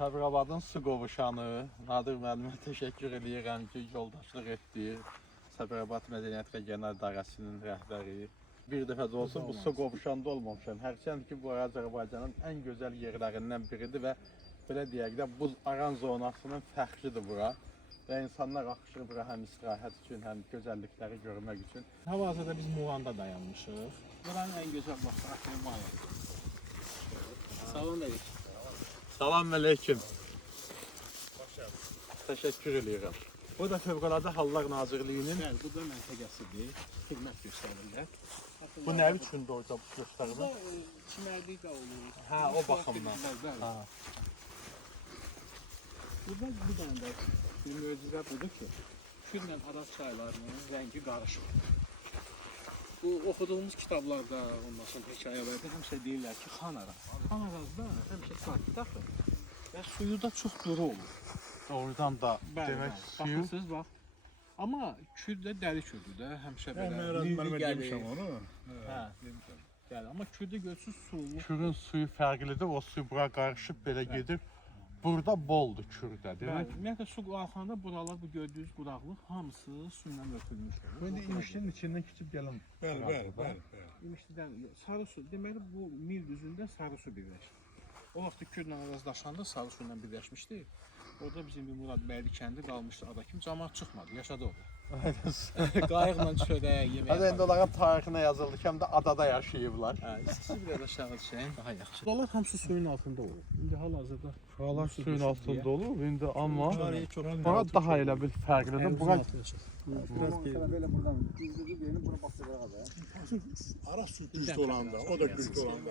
Sabirabadın su qovuşanı Nadir müəllimə təşəkkür edirəm ki, yoldaşlıq etdi. Sabirabad Mədəniyyət Regional İdarəsinin rəhbəri. Bir dəfə də olsun bu su qovuşanda olmamışam. Hərçənd ki, bu Azərbaycanın ən gözəl yerlərindən biridir və belə deyək də buz aran zonasının fəxridir bura. Və insanlar axışır bura həm istirahət üçün, həm gözəllikləri görmək üçün. Hal-hazırda biz Muğanda dayanmışıq. Buranın ən gözəl vaxtı aprel ayıdır. Salam əleykum. Salam əleykum. Təşəkkür edirəm. Bu da Fövqəladə Hallar Nazirliyinin. Bəli, bu da məntəqəsidir. Xidmət göstərirlər. Bu nə üçündür orada göstərilir? Bu çimərlik də olur. Hə, o baxımdan. Bəli. Burada bir dənə də bir möcüzə budur ki, Kürlə Araz çaylarının rəngi qarışır. Bu oxuduğumuz kitablarda, ondan sonra hekayələrdə həmişə deyirlər ki, Xan Araz. Xan Arazda həmişə sakitdir və suyu da çox duru olur. Doğrudan da demək suyu. Baxırsınız, bax. Amma Kür də dəli kürdür də, həmişə belə. Mən demişəm onu. Hə, bəli, amma Kürdə görsüz sulu. Kürün suyu fərqlidir, o suyu bura qarışıb belə gedir. Burada boldur Kürdə, demək. Ümumiyyətlə su qalxanda buralar, bu gördüyünüz quraqlıq hamısı su ilə örtülmüş olur. İndi imişin içindən keçib gələm. Bəli. İmişlidən sarı su, deməli bu Mil düzündə sarı su birləşir. O vaxt Kürlə Arazlaşanda sarı su ilə birləşmişdi. Orada bizim bir Murad bəyli kəndi qalmışdı ada kimi, camaat çıxmadı, yaşadı orada. Qayıqla çörək, yemək. Hadi indi onların tarixinə yazıldı ki, həm də adada yaşayıblar. Hə, istisi bir də aşağı düşəyin daha yaxşı. Buralar hamısı suyun altında olur. İndi hal-hazırda Buralar suyun altında olur, indi amma çox bura daha elə bir fərqlidir. Bura Belə buradan düzdür, yeni bura basacaq da. Ara su düz olanda, o da gürk olanda.